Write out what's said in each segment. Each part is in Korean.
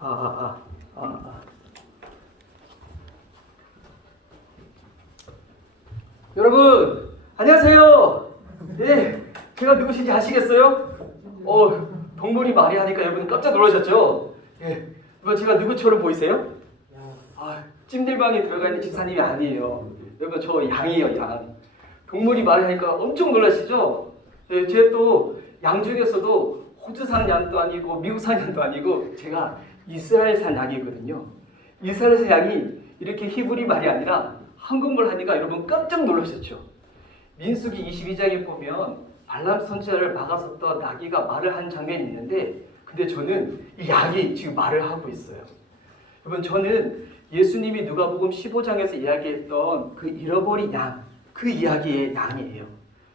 아, 아, 아, 아, 아. 여러분, 안녕하세요. 예, 제가 누구신지 아시겠어요? 동물이 말이 하니까 여러분 깜짝 놀라셨죠? 예, 제가 누구처럼 보이세요? 찜질방에 들어가 있는 집사님이 아니에요. 여러분, 저 양이에요, 양. 동물이 말을 하니까 엄청 놀라시죠? 예, 제가 또 양 중에서도 호주 사는 양도 아니고 미국 사는 양도 아니고 제가 이스라엘 산 양이거든요. 이스라엘 산 양이 이렇게 히브리 말이 아니라 한국말 하니까 여러분 깜짝 놀라셨죠? 민수기 22장에 보면 발람 선지자를 막아섰던 나귀가 말을 한 장면이 있는데 근데 저는 이 양이 지금 말을 하고 있어요. 여러분, 저는 예수님이 누가복음 15장에서 이야기했던 그 잃어버린 양, 그 이야기의 양이에요.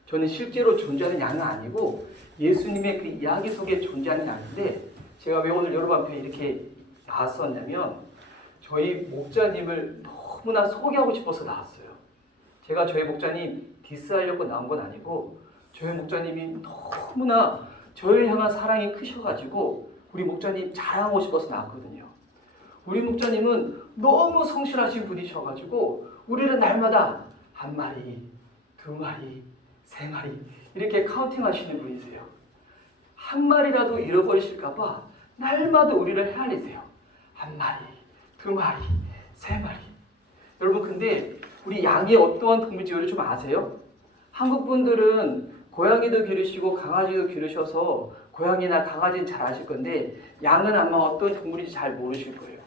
저는 실제로 존재하는 양은 아니고 예수님의 그 이야기 속에 존재하는 양인데 제가 왜 오늘 여러분 앞에 이렇게 나왔었냐면 저희 목자님을 너무나 소개하고 싶어서 나왔어요. 제가 저희 목자님 디스하려고 나온 건 아니고 저희 목자님이 너무나 저를 향한 사랑이 크셔가지고 우리 목자님 자랑하고 싶어서 나왔거든요. 우리 목자님은 너무 성실하신 분이셔가지고 우리를 날마다 한 마리, 두 마리, 세 마리 이렇게 카운팅 하시는 분이세요. 한 마리라도 잃어버리실까봐 날마다 우리를 헤아리세요. 한 마리, 두 마리, 세 마리. 여러분, 근데 우리 양이 어떠한 동물인지 좀 아세요? 한국 분들은 고양이도 기르시고 강아지도 기르셔서 고양이나 강아지는 잘 아실 건데 양은 아마 어떤 동물인지 잘 모르실 거예요.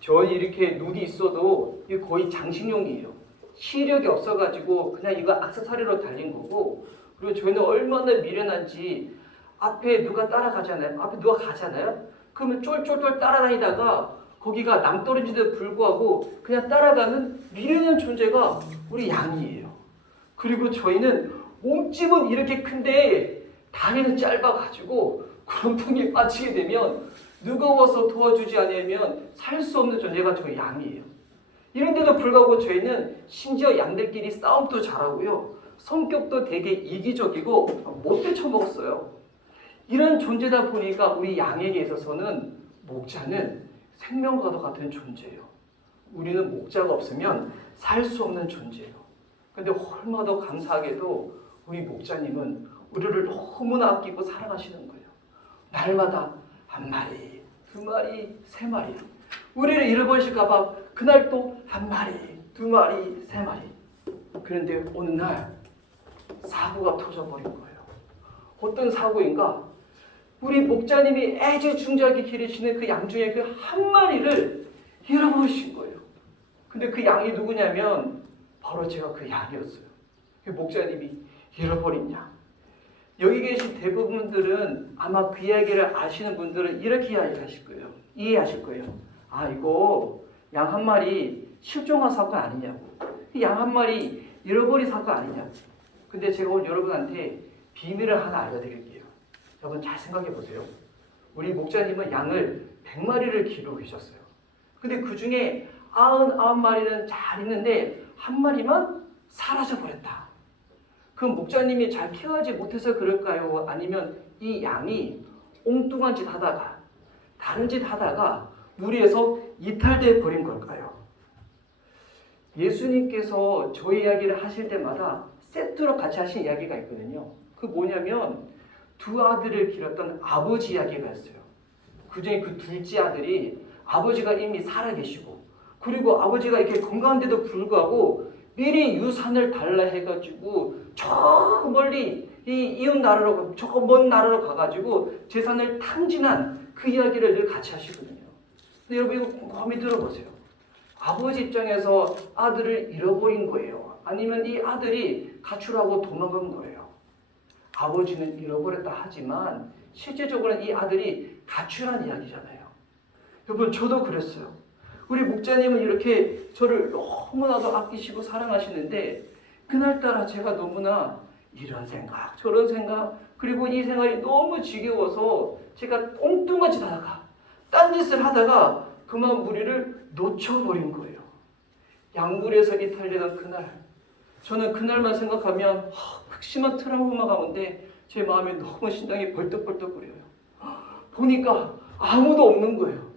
저희 이렇게 눈이 있어도 이게 거의 장식용이에요. 시력이 없어가지고 그냥 이거 액세서리로 달린 거고 그리고 저희는 얼마나 미련한지 앞에 누가 따라가잖아요. 앞에 누가 가잖아요. 그러면 쫄쫄쫄 따라다니다가 거기가 낭떠러지도 불구하고 그냥 따라가는 미련한 존재가 우리 양이에요. 그리고 저희는 몸집은 이렇게 큰데 다리는 짧아가지고 구렁텅이에 빠지게 되면 누가 와서 도와주지 않으면 살 수 없는 존재가 저희 양이에요. 이런데도 불구하고 저희는 심지어 양들끼리 싸움도 잘하고요. 성격도 되게 이기적이고 못 뛰쳐먹었어요. 이런 존재다 보니까 우리 양에게 있어서는 목자는 생명과도 같은 존재예요. 우리는 목자가 없으면 살 수 없는 존재예요. 근데 얼마나 감사하게도 우리 목자님은 우리를 너무나 아끼고 사랑하시는 거예요. 날마다 한 마리, 두 마리, 세 마리. 우리를 잃어버리실까봐 그날 또 한 마리, 두 마리, 세 마리. 그런데 어느 날 사고가 터져버린 거예요. 어떤 사고인가? 우리 목자님이 애지중지하게 기르시는 그 양 중에 그 한 마리를 잃어버리신 거예요. 근데 그 양이 누구냐면 바로 제가 그 양이었어요. 그 목자님이 잃어버린 양. 여기 계신 대부분들은 아마 그 이야기를 아시는 분들은 이렇게 이야기하실 거예요. 이해하실 거예요. 아, 이거 양 한 마리 실종한 사건 아니냐고. 양 한 마리 잃어버린 사건 아니냐고. 근데 제가 오늘 여러분한테 비밀을 하나 알려드릴게요. 여러분 잘 생각해 보세요. 우리 목자님은 양을 100마리를 기르고 계셨어요. 근데 그 중에 99마리는 잘 있는데 한 마리만 사라져버렸다. 그럼 목자님이 잘 케어하지 못해서 그럴까요? 아니면 이 양이 엉뚱한 짓 하다가 다른 짓 하다가 무리해서 이탈돼 버린 걸까요? 예수님께서 저희 이야기를 하실 때마다 세트로 같이 하신 이야기가 있거든요. 그 뭐냐면 두 아들을 기렀던 아버지 이야기가 있어요. 그중에 그 둘째 아들이 아버지가 이미 살아계시고 그리고 아버지가 이렇게 건강한데도 불구하고 미리 유산을 달라 해가지고 저 멀리 이 이웃 나라로 저 먼 나라로 가가지고 재산을 탕진한 그 이야기를 늘 같이 하시거든요. 근데 여러분 이거 곰곰이 들어보세요. 아버지 입장에서 아들을 잃어버린 거예요. 아니면 이 아들이 가출하고 도망간 거예요. 아버지는 잃어버렸다 하지만 실제적으로는 이 아들이 가출한 이야기잖아요. 여러분 저도 그랬어요. 우리 목자님은 이렇게 저를 너무나도 아끼시고 사랑하시는데 그날따라 제가 너무나 이런 생각 저런 생각 그리고 이 생활이 너무 지겨워서 제가 엉뚱한 짓 하다가 딴짓을 하다가 그만 무리를 놓쳐버린 거예요. 양굴에서 이탈되던 그날 저는 그날만 생각하면 극심한 트라우마 가운데 제 마음이 너무 심장이 벌떡벌떡 거려요. 보니까 아무도 없는 거예요.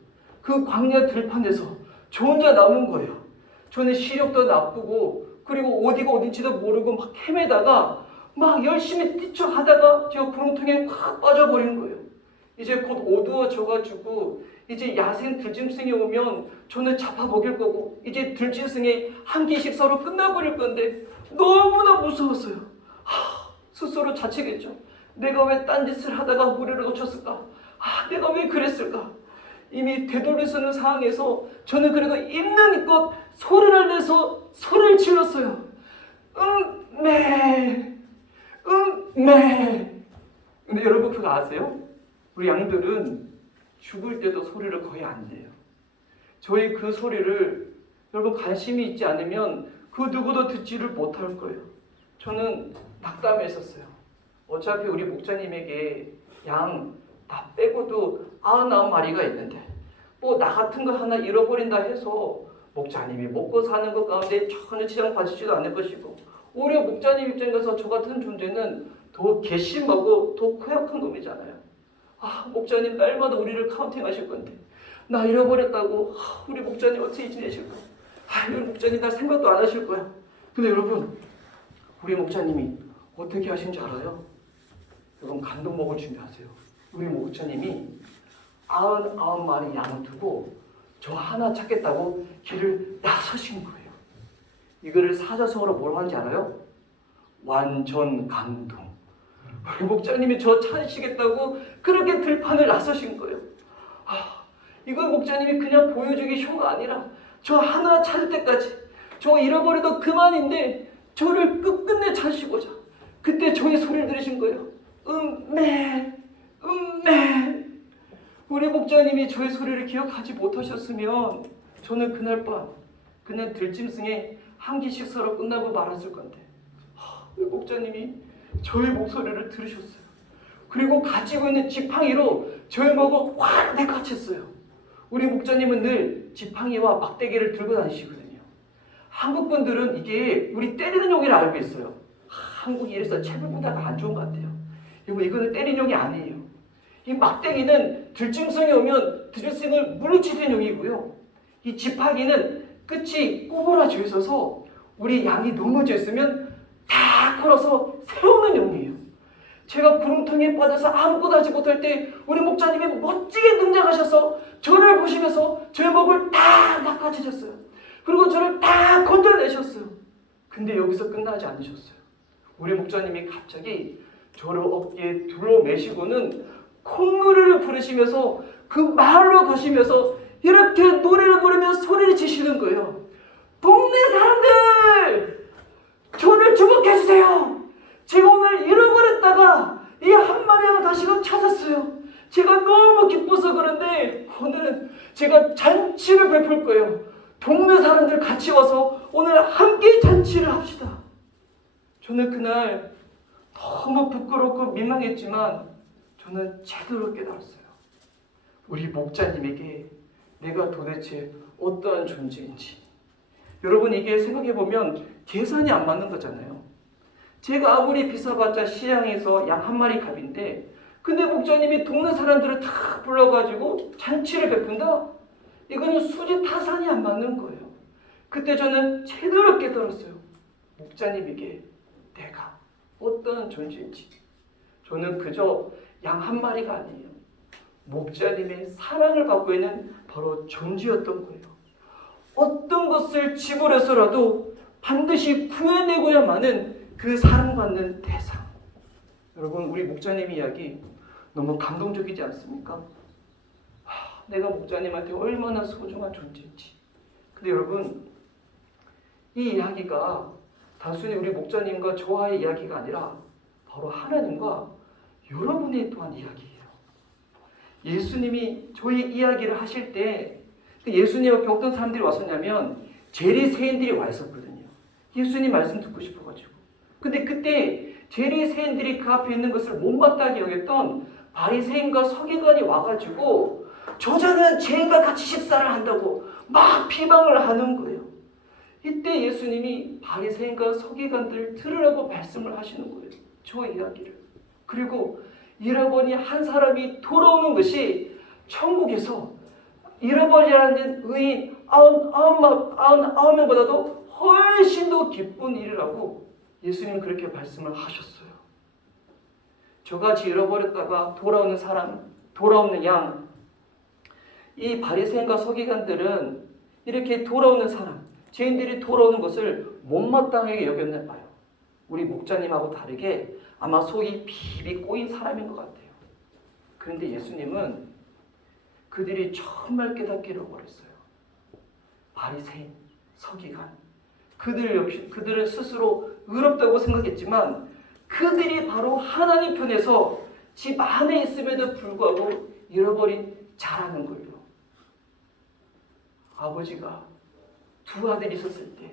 그 광야 들판에서 저 혼자 남은 거예요. 저는 시력도 나쁘고 그리고 어디가 어딘지도 모르고 막 헤매다가 막 열심히 뛰쳐가다가 제가 구렁텅이에 확 빠져버린 거예요. 이제 곧 어두워져가지고 이제 야생 들짐승이 오면 저는 잡아먹일 거고 이제 들짐승이 한 끼씩 서로 끝나버릴 건데 너무나 무서웠어요. 스스로 자책했죠. 내가 왜 딴짓을 하다가 무리를 놓쳤을까? 내가 왜 그랬을까? 이미 되돌릴 수 없는 상황에서 저는 그래도 있는 힘껏 소리를 내서 소리를 질렀어요. 네. 네. 근데 여러분 그거 아세요? 우리 양들은 죽을 때도 소리를 거의 안 내요. 저희 그 소리를 여러분 관심이 있지 않으면 그 누구도 듣지를 못할 거예요. 저는 낙담했었어요. 어차피 우리 목자님에게 양 다 빼고도 99마리가 있는데 뭐 나 같은 거 하나 잃어버린다 해서 목자님이 먹고 사는 것 가운데 전혀 지장 받지도 않을 것이고 오히려 목자님 입장에서 저 같은 존재는 더 괘씸하고 더 고약한 놈이잖아요. 목자님 날마다 우리를 카운팅하실 건데 나 잃어버렸다고 우리 목자님 어떻게 지내실까? 우리 목자님 날 생각도 안 하실 거야. 근데 여러분 우리 목자님이 어떻게 하신 줄 알아요? 여러분 감동 먹을 준비하세요. 우리 목자님이 99마리 양을 두고 저 하나 찾겠다고 길을 나서신 거예요. 이거를 사자성어로 뭐라고 하는지 알아요? 완전 감동. 우리 목자님이 저 찾으시겠다고 그렇게 들판을 나서신 거예요. 이건 목자님이 그냥 보여주기 쇼가 아니라 저 하나 찾을 때까지 저 잃어버려도 그만인데 저를 끝끝내 찾으시고자 그때 저의 소리를 들으신 거예요. 네. 우리 목자님이 저의 소리를 기억하지 못하셨으면 저는 그날 밤 그냥 들짐승의 한 끼씩 서로 끝나고 말았을 건데 우리 목자님이 저의 목소리를 들으셨어요. 그리고 가지고 있는 지팡이로 저의 목을 확 내까쳤어요. 우리 목자님은 늘 지팡이와 막대기를 들고 다니시거든요. 한국 분들은 이게 우리 때리는 용이라 알고 있어요. 한국이 이래서 체불보다가 안 좋은 것 같아요. 이거는 때리는 용이 아니에요. 이 막대기는 들짐승이 오면 들짐승을 물리치는 용이고요. 이 지팡이는 끝이 꼬부라져 있어서 우리 양이 넘어져 있으면 다 걸어서 세우는 용이에요. 제가 구름통에 빠져서 아무것도 하지 못할 때 우리 목자님이 멋지게 등장하셔서 저를 보시면서 저의 목을 다 낚아채셨어요. 그리고 저를 다 건져내셨어요. 근데 여기서 끝나지 않으셨어요. 우리 목자님이 갑자기 저를 어깨에 둘러매시고는 콧노래를 부르시면서 그 마을로 가시면서 이렇게 노래를 부르며 소리를 치시는 거예요. 동네 사람들! 저를 주목해주세요! 제가 오늘 잃어버렸다가 이 한 마리를 다시금 찾았어요. 제가 너무 기뻐서 그런데 오늘은 제가 잔치를 베풀 거예요. 동네 사람들 같이 와서 오늘 함께 잔치를 합시다. 저는 그날 너무 부끄럽고 민망했지만 저는 제대로 깨달았어요. 우리 목자님에게 내가 도대체 어떠한 존재인지. 여러분 이게 생각해보면 계산이 안 맞는 거잖아요. 제가 아무리 비싸봤자 시장에서 양 한 마리 값인데 근데 목자님이 동네 사람들을 다 불러가지고 잔치를 베푼다? 이거는 수지 타산이 안 맞는 거예요. 그때 저는 제대로 깨달았어요. 목자님에게 내가 어떤 존재인지. 저는 그저 양 한 마리가 아니에요. 목자님의 사랑을 받고 있는 바로 존재였던 거예요. 어떤 것을 지불해서라도 반드시 구해내고야만은 그 사랑받는 대상. 여러분 우리 목자님 이야기 너무 감동적이지 않습니까? 내가 목자님한테 얼마나 소중한 존재인지. 근데 여러분 이 이야기가 단순히 우리 목자님과 저와의 이야기가 아니라 바로 하나님과 여러분의 또한 이야기예요. 예수님이 저희 이야기를 하실 때 예수님 앞에 어떤 사람들이 왔었냐면 재리새인들이 와 있었거든요. 예수님 말씀 듣고 싶어가지고. 근데 그때 재리새인들이 그 앞에 있는 것을 못마땅히 여겼던 바리새인과 서기관이 와가지고 저자는 죄인과 같이 식사를 한다고 막 비방을 하는 거예요. 이때 예수님이 바리새인과 서기관들 들으라고 말씀을 하시는 거예요. 저 이야기를. 그리고 잃어버린 한 사람이 돌아오는 것이 천국에서 잃어버리라는 의인 99명보다도 훨씬 더 기쁜 일이라고 예수님은 그렇게 말씀을 하셨어요. 저같이 잃어버렸다가 돌아오는 사람, 돌아오는 양, 이 바리새인과 서기관들은 이렇게 돌아오는 사람, 죄인들이 돌아오는 것을 못마땅하게 여겼나 봐요. 우리 목자님하고 다르게 아마 속이 비비 꼬인 사람인 것 같아요. 그런데 예수님은 그들이 정말 깨닫게 잃어버렸어요. 바리새인, 서기관, 그들 역시 그들은 스스로 의롭다고 생각했지만 그들이 바로 하나님 편에서 집 안에 있음에도 불구하고 잃어버린 자라는 거예요. 아버지가 두 아들이 있었을 때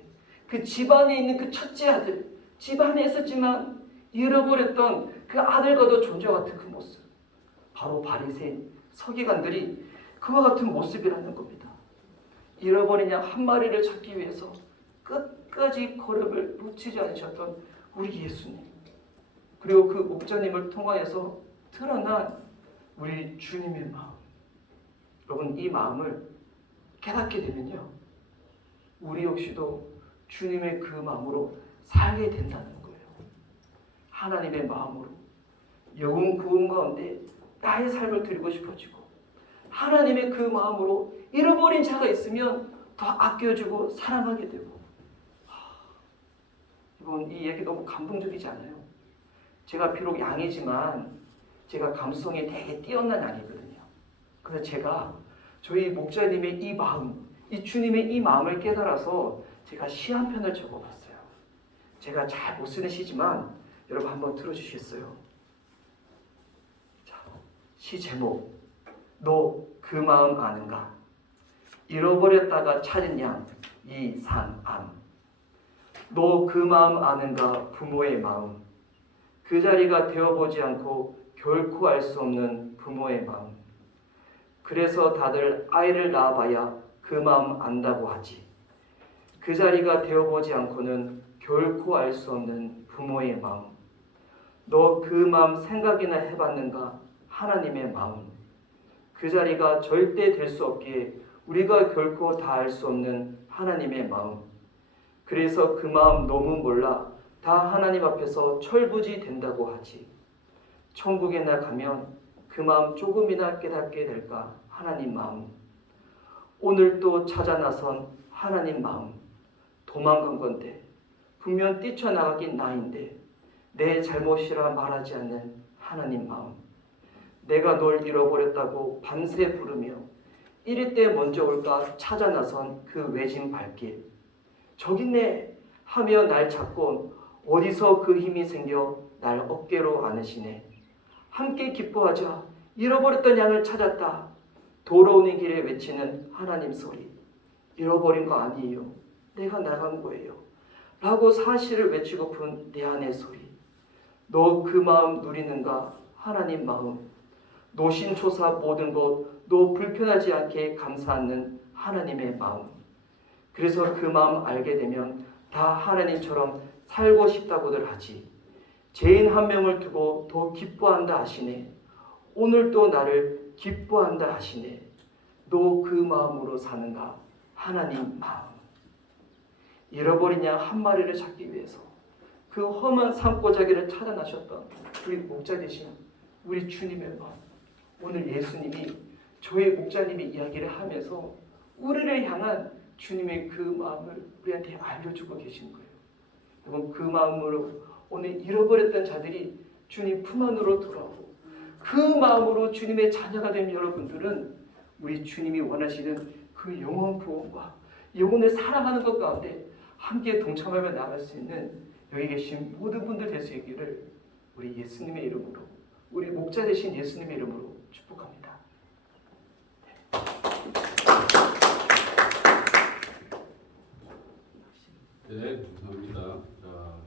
그 집안에 있는 그 첫째 아들, 집안에 있었지만 잃어버렸던 그 아들과도 존재와 같은 그 모습, 바로 바리새인, 서기관들이 그와 같은 모습이라는 겁니다. 잃어버린 양 한 마리를 찾기 위해서 끝까지 걸음을 놓치지 않으셨던 우리 예수님, 그리고 그 목자님을 통하여서 드러난 우리 주님의 마음. 여러분, 이 마음을 깨닫게 되면요, 우리 역시도 주님의 그 마음으로 살게 된다는 거예요. 하나님의 마음으로 영혼 구원 가운데 나의 삶을 드리고 싶어지고, 하나님의 그 마음으로 잃어버린 자가 있으면 더 아껴주고 사랑하게 되고. 이건 이 얘기 너무 감동적이지 않아요? 제가 비록 양이지만 제가 감성이 되게 뛰어난 양이거든요. 그래서 제가 저희 목자님의 이 마음, 이 주님의 이 마음을 깨달아서 제가 시 한 편을 적어봤어요. 제가 잘 못 쓰는 시지만 여러분 한번 들어주시겠어요? 자, 시 제목, 너 그 마음 아는가? 잃어버렸다가 찾은 양 이상암. 너 그 마음 아는가? 부모의 마음. 그 자리가 되어보지 않고 결코 알 수 없는 부모의 마음. 그래서 다들 아이를 낳아봐야 그 마음 안다고 하지. 그 자리가 되어보지 않고는 결코 알 수 없는 부모의 마음. 너 그 마음 생각이나 해봤는가? 하나님의 마음. 그 자리가 절대 될 수 없기에 우리가 결코 다 알 수 없는 하나님의 마음. 그래서 그 마음 너무 몰라 다 하나님 앞에서 철부지 된다고 하지. 천국에나 가면 그 마음 조금이나 깨닫게 될까? 하나님 마음. 오늘 또 찾아 나선 하나님 마음. 도망간 건데 분명 뛰쳐나가긴 나인데 내 잘못이라 말하지 않는 하나님 마음. 내가 널 잃어버렸다고 밤새 부르며 이리 때 먼저 올까 찾아 나선 그 외진 발길. 저기 있네 하며 날 잡곤 어디서 그 힘이 생겨 날 어깨로 안으시네. 함께 기뻐하자. 잃어버렸던 양을 찾았다. 돌아오는 길에 외치는 하나님 소리. 잃어버린 거 아니에요. 내가 나간 거예요. 라고 사실을 외치고픈 내 안의 소리. 너 그 마음 누리는가? 하나님 마음. 노심초사 모든 것 너 불편하지 않게 감사하는 하나님의 마음. 그래서 그 마음 알게 되면 다 하나님처럼 살고 싶다고들 하지. 죄인 한 명을 두고 더 기뻐한다 하시네. 오늘 또 나를 기뻐한다 하시네. 너 그 마음으로 사는가? 하나님 마음. 잃어버린 양 한 마리를 찾기 위해서 그 험한 산고자기를 찾아 나셨던 우리 목자 되신 우리 주님의 마음. 오늘 예수님이 저희 목자님이 이야기를 하면서 우리를 향한 주님의 그 마음을 우리한테 알려주고 계신 거예요. 여러분, 그 마음으로 오늘 잃어버렸던 자들이 주님 품 안으로 돌아오고, 그 마음으로 주님의 자녀가 된 여러분들은 우리 주님이 원하시는 그 영혼 구원과 영혼을 사랑하는 것 가운데 함께 동참하며 나갈 수 있는 여기 계신 모든 분들 될 수 있기를 우리 예수님의 이름으로, 우리 목자 되신 예수님의 이름으로 축복합니다. 네, 감사합니다. 자,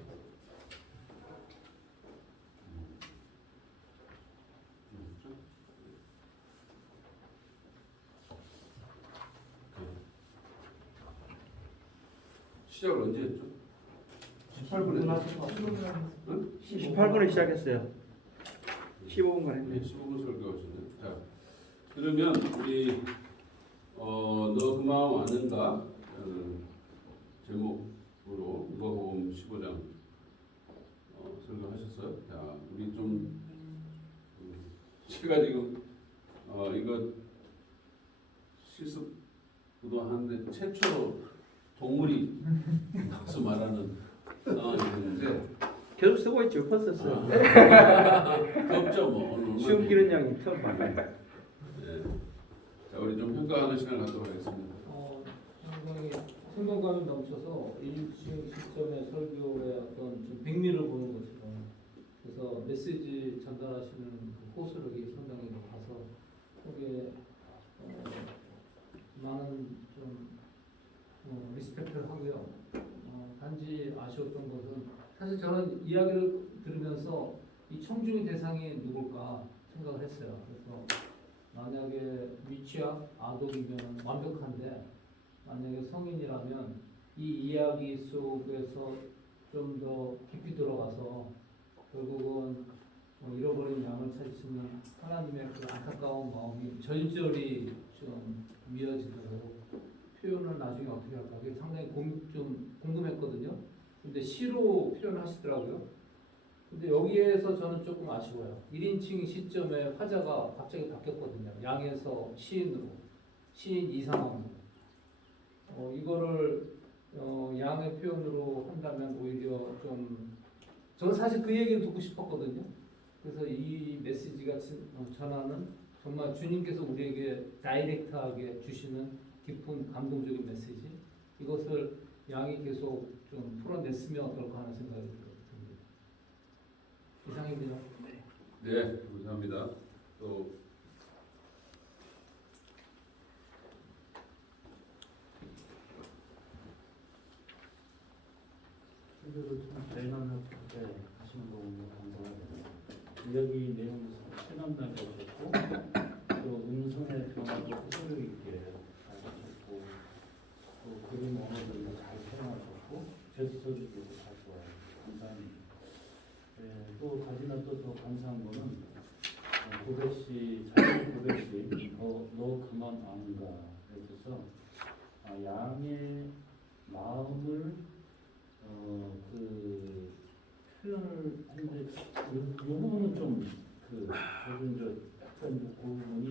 시작을 언제 했죠? 18분에 응? 18분에 시작했어요. 15분간 네, 했네요. 15분 설교하시네. 자, 그러면 우리 너 그 마음 아는가? 제목으로 누가복음 15장 설교하셨어요. 자, 우리 좀 제가 지금 이거 실습도 하는데 최초로 동물이 나와서 말하는 상황이 있는데 계속 쓰고 있죠. 벌써 써요. 없죠 뭐. 오늘 시험 기는 양이 처음 많아요. 네. 자, 우리 좀 평가하는 시간을 갖도록 하겠습니다. 상당히 생동감이 넘쳐서 일주일 시점의 설교의 어떤 좀 백미를 보는 것처럼 그래서 메시지 전달하시는 그 호소력이 상당히 높아서 거기에 많은 좀 리스펙트를 하고요. 단지 아쉬웠던 것은 사실 저는 이야기를 들으면서 이 청중의 대상이 누굴까 생각을 했어요. 그래서 만약에 미취학 아동이면 완벽한데 만약에 성인이라면 이 이야기 속에서 좀 더 깊이 들어가서 결국은 잃어버린 양을 찾으시는 하나님의 그 안타까운 마음이 절절히 좀 미어지도록 표현을 나중에 어떻게 할까 그게 상당히 좀 궁금했거든요. 근데 시로 표현하시더라고요. 근데 여기에서 저는 조금 아쉬워요. 1인칭 시점에 화자가 갑자기 바뀌었거든요. 양에서 시인으로, 시인 이상함으로. 이거를 양의 표현으로 한다면 오히려 좀 저는 사실 그 얘기를 듣고 싶었거든요. 그래서 이 메시지가 전하는 정말 주님께서 우리에게 다이렉트하게 주시는 깊은 감동적인 메시지 이것을 양이 계속 좀 풀어냈으면 어떨까 하는 생각이 듭니다. 이상입니다. 네, 감사합니다. 또 설교를 참 재난하게 하시는 거 보면 감사가 됩니다. 이야기 내용도 체감나게 하셨고 또 음성의 변화도 호소력 있게 잘 하셨고 또 그림 언어들도 잘 사용하셨고 제스처들도 잘 좋아요. 감사합니다. 또 가지나 또 더 감사한 거는 고백시 자기 고백시 너 그만 아는가에 대해서 양의 마음을 그 표현을 했는데 이 부분은 좀그 저는 저 약간 그 부분이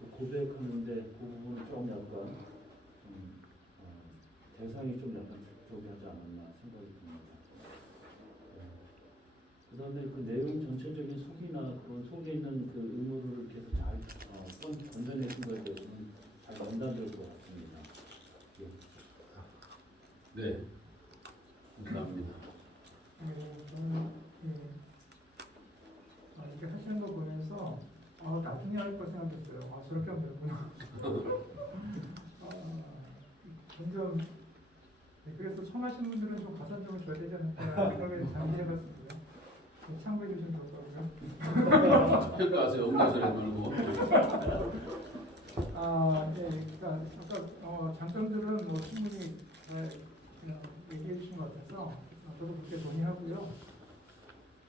그 고백하는데 그 부분은 좀 약간 대상이 좀 약간 적적하지 않았나 생각이 듭니다. 그다음에 그 내용 전체적인 속이나 그런 속에 있는 그 의무를 계속 잘 건져내신 거에 대해서는 잘 연단될 것 같습니다. 네, 감사합니다. 저는 이렇게 하시는 거 보면서 나중에 할 거 생각했어요. 저렇게 하면 되구나. 점점 그래서 처음 하시는 분들은 좀 가산점을 줘야 되지 않을까 생각을 잠시 해봤습니다. 참고해 주시면 좋을 것 같고요. 평가하세요. 엉뚱소리 말고. 네, 그러니까 아까 장점들은 충분히 잘 얘기해 주신 것 같아서 저도 그렇게 동의하고요.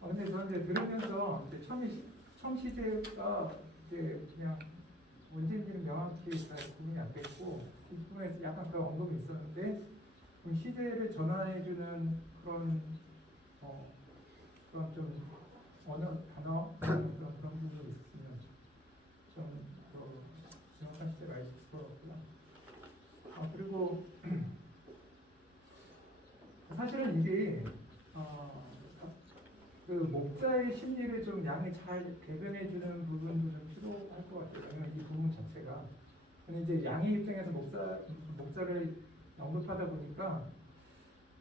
근데 저는 이제 들으면서 이제 처음 시제가 이제 그냥 언제인지는 명확히 잘 구분이 안 됐고 이 부분에서 약간 그런 언급이 있었는데 그 시제를 전환해주는 그런 그런 좀 언어 단어 그런 부분이 있었으면 좀 정확한 시제가 있을 것 같고요. 그리고 사실은 이게 그 목자의 심리를 좀 양이 잘 대변해주는 부분도 좀 필요할 것 같아요. 왜냐면 이 부분 자체가. 근데 이제 양의 입장에서 목자를 언급하다 보니까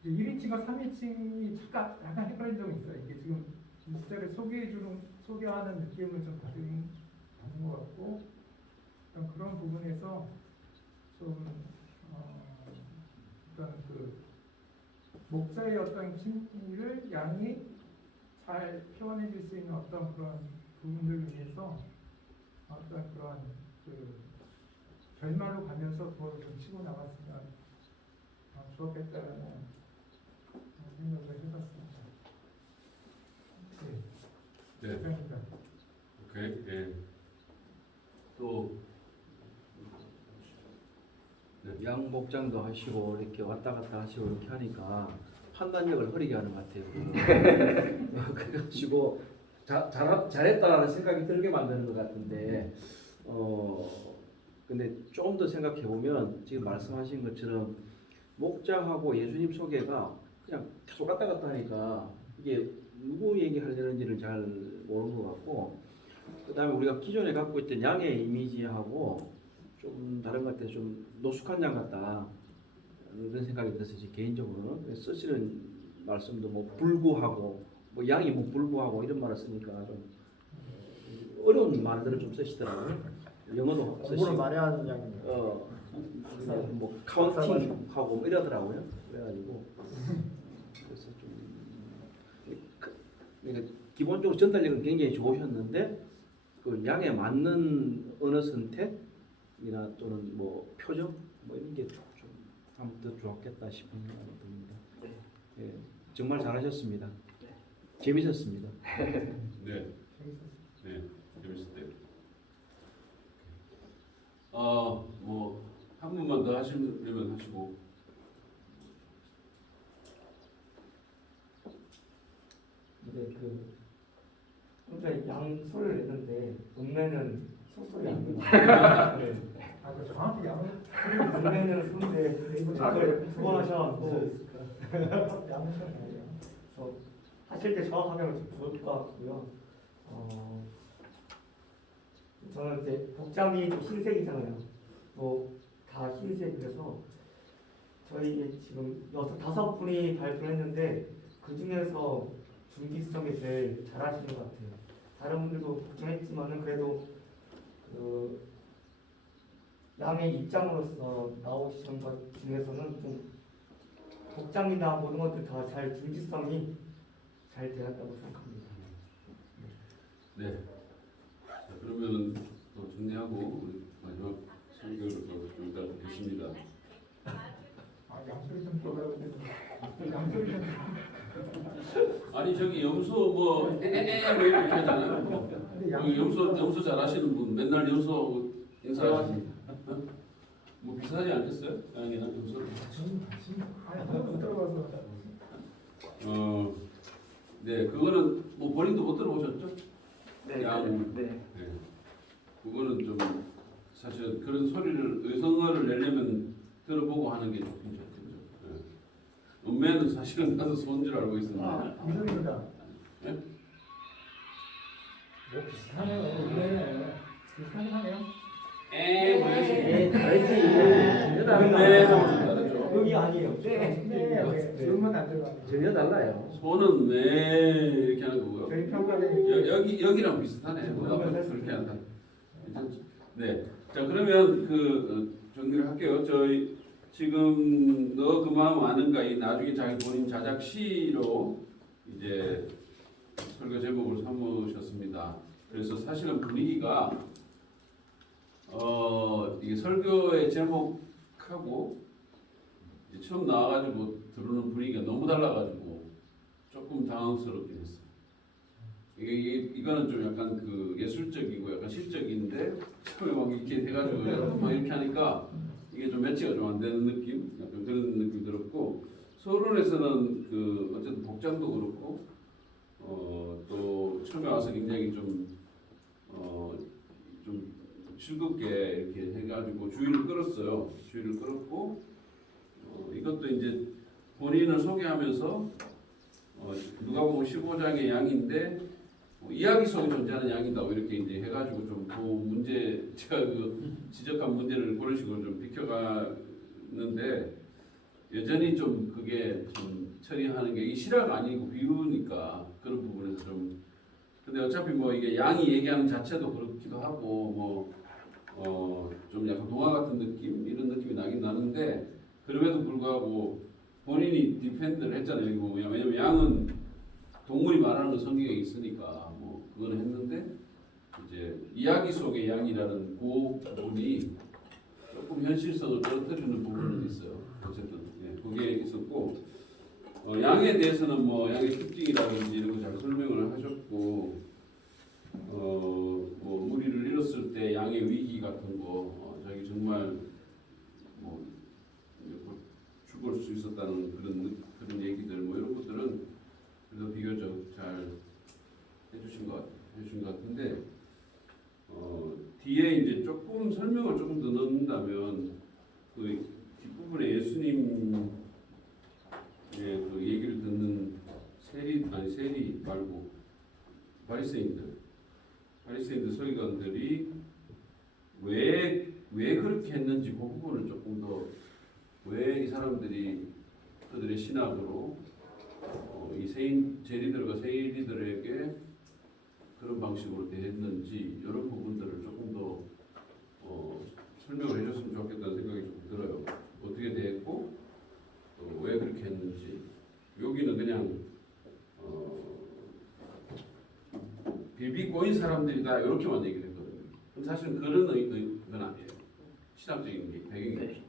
1인칭과 3인칭이 약간 헷갈린 적이 있어요. 이게 지금 목자를 소개하는 느낌을 좀 받은 것 같고 그런 부분에서 좀 어떤 그 목자의 어떤 심리를 양이 잘 표현해 줄 수 있는 어떤 그런 부분들을 위해서 어떤 그런 그 결말로 가면서 그걸 좀 치고 나갔으면 좋겠다는 생각을 해봤습니다. 네. 네. 오케이. 예. 또 목장도 하시고 이렇게 왔다 갔다 하시고 이렇게 하니까 판단력을 흐리게 하는 것 같아요. 그래가지고 잘했다라는 생각이 들게 만드는 것 같은데 근데 좀 더 생각해 보면 지금 말씀하신 것처럼 목장하고 예수님 소개가 그냥 계속 왔다 갔다 하니까 이게 누구 얘기하려는지를 잘 모르는 것 같고 그다음에 우리가 기존에 갖고 있던 양의 이미지하고 좀 다른 것 같아 좀 노숙한 양 같다 그런 생각이 들었어요. 개인적으로는 쓰시는 말씀도 뭐 불구하고 뭐 양이 뭐 불구하고 이런 말을 쓰니까 좀 어려운 말들을 좀 쓰시더라고요. 영어도 쓰시고 많이 하는 양입니다. 뭐 카운팅하고 뭐 이러더라고요. 그래가지고 그래서 그러니까 기본적으로 전달력은 굉장히 좋으셨는데 그 양에 맞는 언어 선택이나 또는 뭐 표정 뭐 이런 게 좀 하면 더 좋았겠다 싶은 생각이 듭니다. 예, 정말 잘하셨습니다. 재밌었습니다. 네. 네. 재밌었대요. 뭐 한 분만 더 하시려면 하시고. 근데 혼자 양 소리를 냈는데 음매는 소리 안 들려. 네. 아, 그 정확히 양은 음매는 소리인데 그걸 두 번 하셔갖고 양은 소리 아니에요. 하실 때 정확하게 하면 좀 좋을 것 같고요. 저는 이제 복장이 좀 흰색이잖아요. 뭐 다 흰색이라서 저희 지금 5분이 발표를 했는데 그 중에서 준비성이 제일 잘하시는 것 같아요. 다른 분들도 걱정했지만은 그래도 그 양의 입장으로서 나오시는 것 중에서는 좀 복장이나 모든 것들 다 잘 준비성이 잘 되었다고 생각합니다. 네. 자, 그러면은 또 정리하고 우리 마지막 설교를 좀 이따 듣겠습니다. 아, 양소리 좀 들어가야 되는데. 양소리 좀. 아니 저기 염소 뭐 이렇게 하잖아요. 근데 여기 염소 잘하시는 분 맨날 염소 인사하시는 뭐 비슷하지 않겠어요? 양이나 염소. 아니, 못 들어가서. 네 그거는 뭐 본인도 못 들어보셨죠? 네. 양. 네. 네. 그거는 좀 사실 그런 소리를 의성어를 내려면 들어보고 하는 게 좋긴 좋겠죠. 네. 음매는 사실은 나도 손 줄 알고 있었는데. 이소리입니다. 네? 뭐 비슷하네요. 네. 비슷하네요. 뭐 다르지. 음매 하고 좀 다르죠. 여기 아니에요. 네. 음은 안 들어가. 전혀 달라요. 손은 매 이렇게 하는 거고요. 저희 평가는 여기랑 비슷하네. 뭐 앞으로 그렇게 한다. 괜찮죠? 네. 자 그러면 정리를 할게요. 저희 지금 너 그 마음 아는가 이 나중에 자기 본인 자작 시로 이제 설교 제목을 삼으셨습니다. 그래서 사실은 분위기가 이게 설교의 제목하고 처음 나와가지고 들어오는 분위기가 너무 달라가지고 조금 당황스럽긴 했어요. 이거는 좀 약간 그 예술적이고 약간 시적인데 처음에 막 이렇게 해가지고 막 이렇게 하니까 이게 좀 매치가 좀 안 되는 느낌, 약간 그런 느낌이 들었고 서론에서는 그 어쨌든 복장도 그렇고 또 처음에 와서 굉장히 좀 즐겁게 이렇게 해가지고 주의를 끌었어요. 주의를 끌었고 이것도 이제 본인을 소개하면서 누가복음 15장의 양인데 이야기 속에 존재하는 양이다 이렇게 이제 해가지고 좀 그 문제 제가 그 지적한 문제를 그런 식으로 좀 비켜가는데 여전히 좀 그게 좀 처리하는 게 이 실화가 아니고 비유니까 그런 부분에서 좀 근데 어차피 뭐 이게 양이 얘기하는 자체도 그렇기도 하고 좀 약간 동화 같은 느낌 이런 느낌이 나긴 나는데 그럼에도 불구하고 본인이 디펜드를 했잖아요. 이거 왜냐면 양은 동물이 말하는 건 성경에 있으니까 뭐 그거는 했는데 이제 이야기 속의 양이라는 그 부분이 조금 현실성을 떨어뜨리는 부분은 있어요. 어쨌든 그게 있었고 양에 대해서는 뭐 양의 특징이라든지 이런 거 잘 설명을 하셨고 뭐 무리를 잃었을 때 양의 위기 같은 거 자기 정말 뭐 이제 조금 설명을 조금 더 넣는다면 그 뒷부분에 예수님의 그 얘기를 듣는 세리 말고 바리새인들 서기관들이 왜 그렇게 했는지 그 부분을 조금 더 왜 이 사람들이 그들의 신학으로 이 세리들과 세리들에게 그런 방식으로 대했는지 이런 부분들을 조금 더 설명을 해줬으면 좋겠다는 생각이 좀 들어요. 어떻게 대했고 또 왜 그렇게 했는지. 여기는 그냥 빌비 꼬인 사람들이다 이렇게만 얘기를 했거든요. 근데 사실은 그런 의미는 아니에요. 신학적인 배경이 네. 없죠.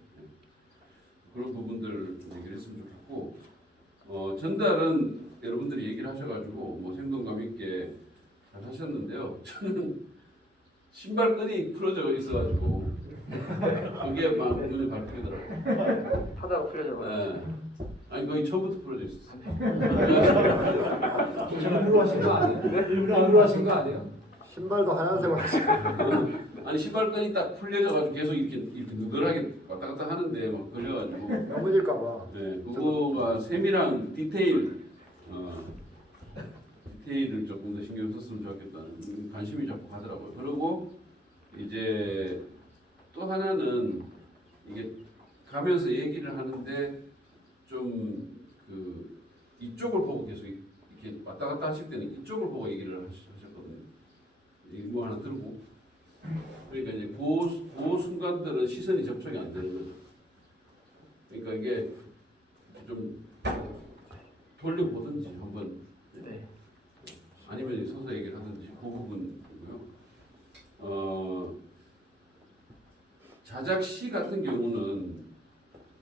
그런 부분들을 좀 얘기를 했으면 좋겠고 전달은 여러분들이 얘기를 하셔가지고 뭐 생동감 있게 잘 하셨는데요. 저는 신발끈이 풀어져 있어가지고 그게 막 눈에 밟히더라고요. 하다가 풀려져가지고. 네. 아니 거의 처음부터 풀어져 있었어요. 일부러 하신 거 아니에요? 일부러 하신 거 아니에요? 신발도 하얀색으로 하시고. 아니 신발끈이 딱 풀려져가지고 계속 이렇게 느글하게 왔다 갔다 하는데 막 걸려가지고 넘어질까봐. 네, 그거가 세밀한 디테일을 조금 더 신경 썼으면 좋겠다는 관심이 자꾸 가더라고요. 그리고 이제 또 하나는 이게 가면서 얘기를 하는데 좀 그 이쪽을 보고 계속 이렇게 왔다 갔다 하실 때는 이쪽을 보고 얘기를 하셨거든요. 뭐 하나 들고 그러니까 이제 그 순간들은 시선이 접촉이 안 되는 거죠. 그러니까 이게 좀 돌려보든지 한번 네. 아니면 서서 얘기를 하든지 그 부분이고요. 자작 시 같은 경우는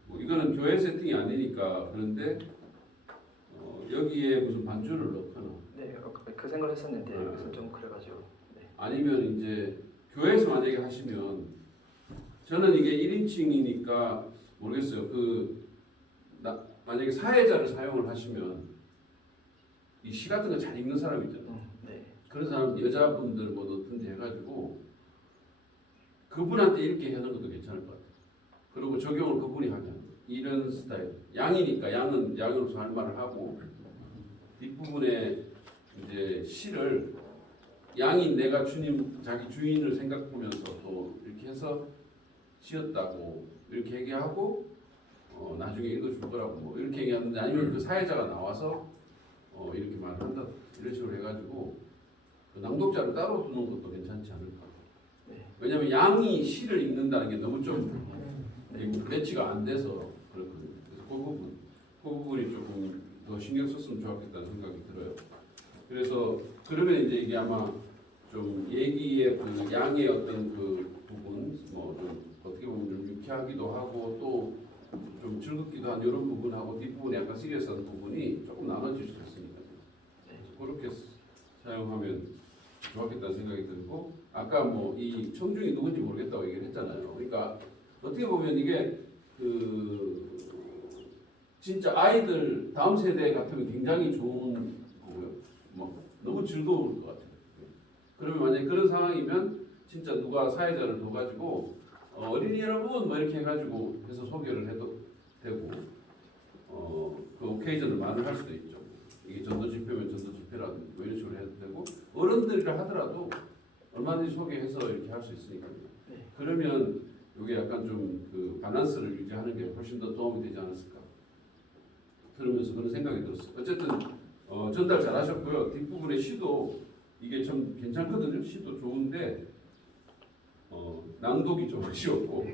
뭐 이거는 교회 세팅이 아니니까 그런데 여기에 무슨 반주를 넣거나 네, 그 생각을 했었는데 여기서 좀 그래가지고. 네. 아니면 이제 교회에서 만약에 하시면 저는 이게 1인칭이니까 모르겠어요. 만약에 사회자를 사용을 하시면 이 시 같은 거 잘 읽는 사람 있잖아요. 네. 그런 사람 여자분들 뭐 넣든지 해가지고 그분한테 이렇게 하는 것도 괜찮을 것 같아요. 그리고 적용을 그분이 하게 하는 거예요. 이런 스타일. 양이니까 양은 양으로서 할 말을 하고 뒷부분에 이제 시를 양인 내가 주님 자기 주인을 생각하면서 또 이렇게 해서 지었다고 이렇게 얘기하고 나중에 읽어줄 거라고 뭐 이렇게 얘기하는데 아니면 그 사회자가 나와서 이렇게 말을 한다 이런 식으로 해가지고 그 낭독자를 따로 두는 것도 괜찮지 않을까. 네. 왜냐하면 양이 시를 읽는다는 게 너무 좀 매치가 안 돼서 그렇거든요. 그래서 그 부분이 조금 더 신경 썼으면 좋았겠다는 생각이 들어요. 그래서 그러면 이제 이게 아마 좀 얘기의 그 양의 어떤 그 부분 뭐 좀 어떻게 보면 좀 유쾌하기도 하고 또 좀 즐겁기도 한 이런 부분하고 뒷부분에 약간 시리어스한 부분이 조금 나눠질 수 있으니까 그래서 그렇게 사용하면 좋았겠다는 생각이 들고 아까 뭐 이 청중이 누군지 모르겠다고 얘기를 했잖아요. 그러니까 어떻게 보면 이게 그 진짜 아이들 다음 세대 같으면 굉장히 좋은 거고요. 뭐 너무 즐거울 것 같아요. 그러면 만약에 그런 상황이면 진짜 누가 사회자를 둬가지고 어린이 여러분 뭐 이렇게 해가지고 해서 소개를 해도 되고 그 오케이전을 마련할 수도 있죠. 이게 전도 집회면 전도 집회라든지 뭐 이런 식으로 해도 되고 어른들이라 하더라도 얼마든지 소개해서 이렇게 할 수 있으니까요. 네. 그러면 이게 약간 좀 그 밸런스를 유지하는 게 훨씬 더 도움이 되지 않았을까 들으면서 그런 생각이 들었어요. 어쨌든 전달 잘 하셨고요. 뒷부분의 시도 이게 참 괜찮거든요. 시도 좋은데 낭독이 좀 아쉬웠고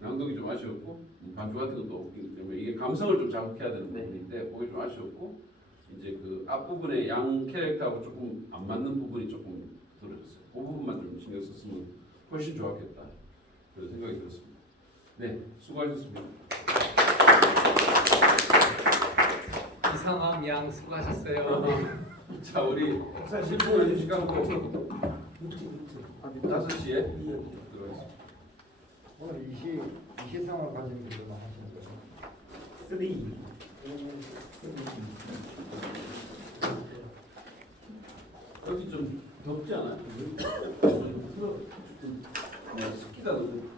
낭독이 좀 아쉬웠고 반주 같은 것도 없기 때문에 이게 감성을 좀 자극해야 되는 부분인데 그게 좀 아쉬웠고 이제 그 앞부분에 양 캐릭터하고 조금 안 맞는 부분이 조금 들어졌어요. 그 부분만 좀 신경 썼으면 훨씬 좋았겠다 그런 생각이 들었습니다. 네, 수고하셨습니다. 이상함 양 수고하셨어요. 자, 우리 실무 시간고 5시에 들어가겠습니다. 오늘 이 시상을 가지고 일어나 하시는 거죠? 3. 여기 좀 덥지 않아요? 깊이가 높고